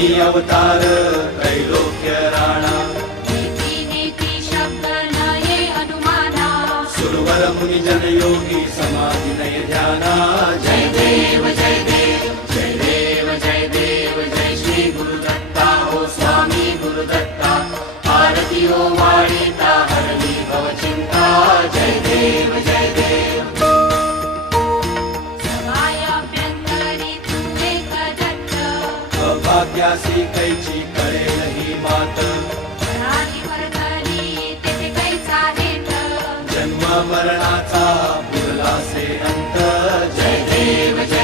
स्वामी अवतार त्रैलोक्य राणा नीती नीती शब्द नये अनुमाना सुरवर मुनि जन योगी समाधि नय ध्याना जय देव जय देव जय देव जय देव जय श्री गुरुदत्ता हो स्वामी गुरुदत्ता आरती हो वाळीता हरली भवचिंता जय देव जय देव सभायाभ्यंतरी तू एक दत्त अभाग्यासी कैची कळेल ही मात प्राणी वर्धनी तेथे कैचा हेत जन्म मरणाचा पुरला से अंत जय देव जय